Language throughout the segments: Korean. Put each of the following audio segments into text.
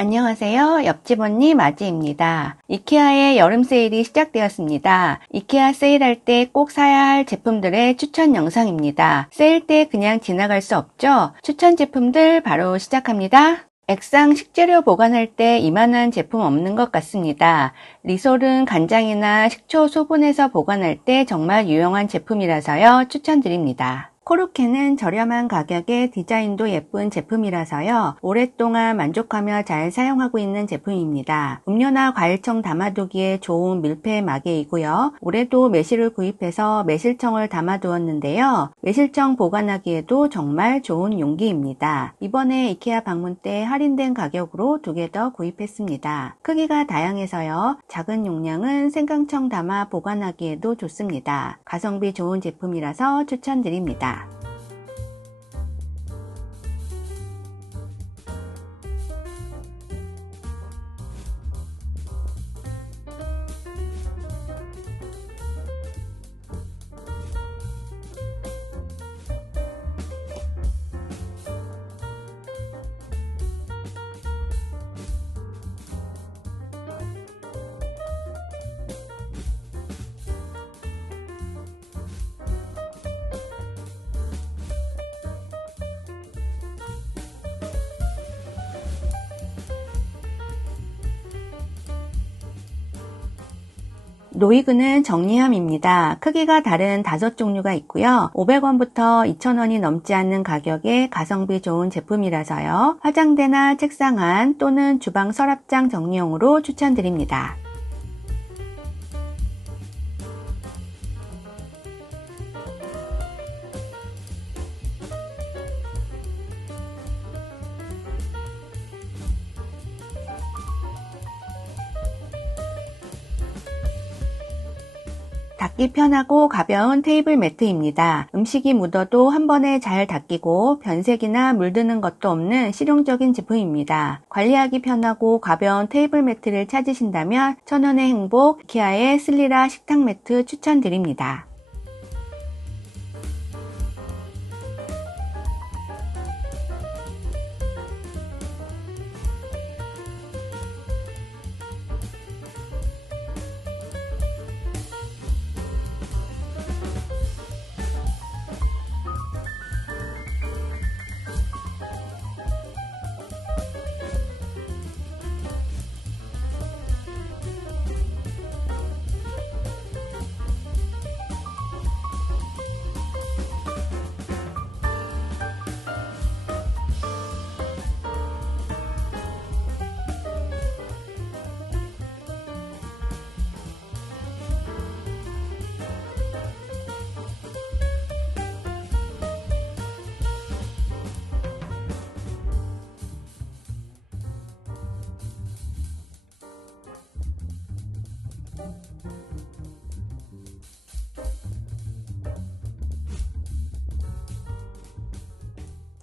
안녕하세요. 옆집 언니 마지입니다. 이케아의 여름 세일이 시작되었습니다. 이케아 세일할 때 꼭 사야 할 제품들의 추천 영상입니다. 세일 때 그냥 지나갈 수 없죠? 추천 제품들 바로 시작합니다. 액상 식재료 보관할 때 이만한 제품 없는 것 같습니다. 리솔은 간장이나 식초 소분해서 보관할 때 정말 유용한 제품이라서요. 추천드립니다. 코르케는 저렴한 가격에 디자인도 예쁜 제품이라서요. 오랫동안 만족하며 잘 사용하고 있는 제품입니다. 음료나 과일청 담아두기에 좋은 밀폐 마개이고요. 올해도 매실을 구입해서 매실청을 담아두었는데요. 매실청 보관하기에도 정말 좋은 용기입니다. 이번에 이케아 방문 때 할인된 가격으로 2개 더 구입했습니다. 크기가 다양해서요. 작은 용량은 생강청 담아 보관하기에도 좋습니다. 가성비 좋은 제품이라서 추천드립니다. 노이그는 정리함입니다. 크기가 다른 5종류가 있고요. 500원부터 2,000원이 넘지 않는 가격에 가성비 좋은 제품이라서요. 화장대나 책상안 또는 주방 서랍장 정리용으로 추천드립니다. 닦기 편하고 가벼운 테이블 매트입니다. 음식이 묻어도 한 번에 잘 닦이고 변색이나 물드는 것도 없는 실용적인 제품입니다. 관리하기 편하고 가벼운 테이블 매트를 찾으신다면 천원의 행복 이케아의 슬리라 식탁 매트 추천드립니다.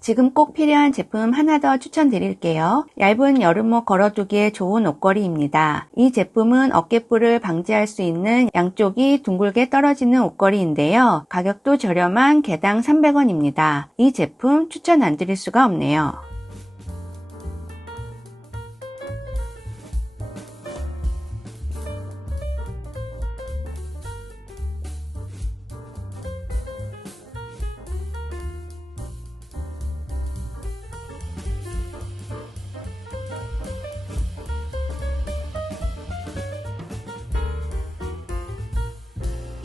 지금 꼭 필요한 제품 하나 더 추천드릴게요. 얇은 여름옷 걸어두기에 좋은 옷걸이입니다. 이 제품은 어깨뿔을 방지할 수 있는 양쪽이 둥글게 떨어지는 옷걸이인데요. 가격도 저렴한 개당 300원입니다. 이 제품 추천 안 드릴 수가 없네요.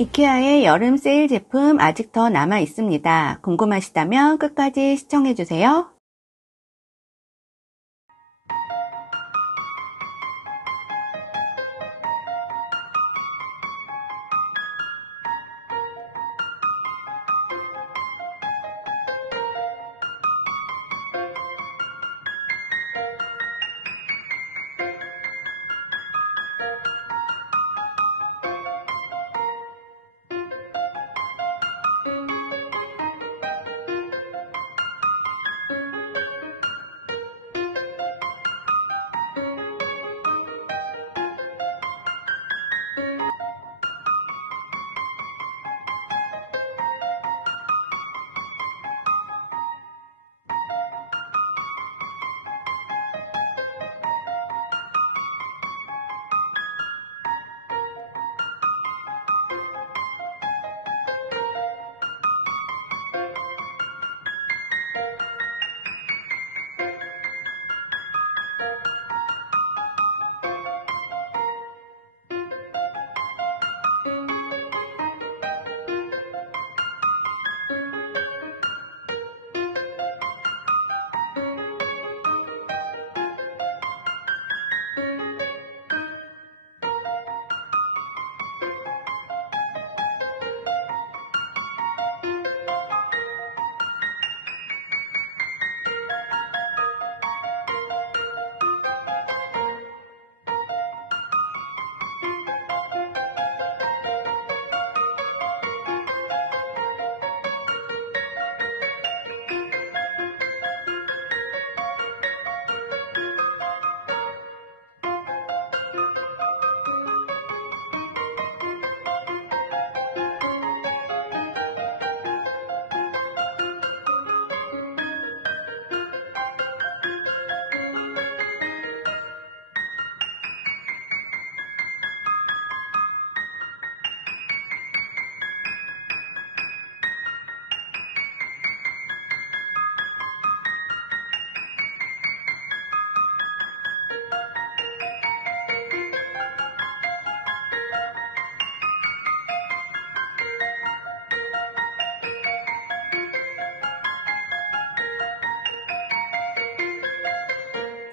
이케아의 여름 세일 제품 아직 더 남아 있습니다. 궁금하시다면 끝까지 시청해주세요.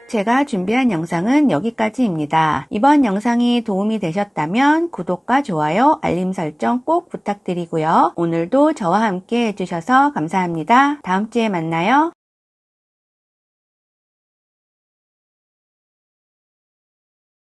제가 준비한 영상은 여기까지입니다. 이번 영상이 도움이 되셨다면 구독과 좋아요, 알림 설정 꼭 부탁드리고요. 오늘도 저와 함께 해주셔서 감사합니다. 다음 주에 만나요.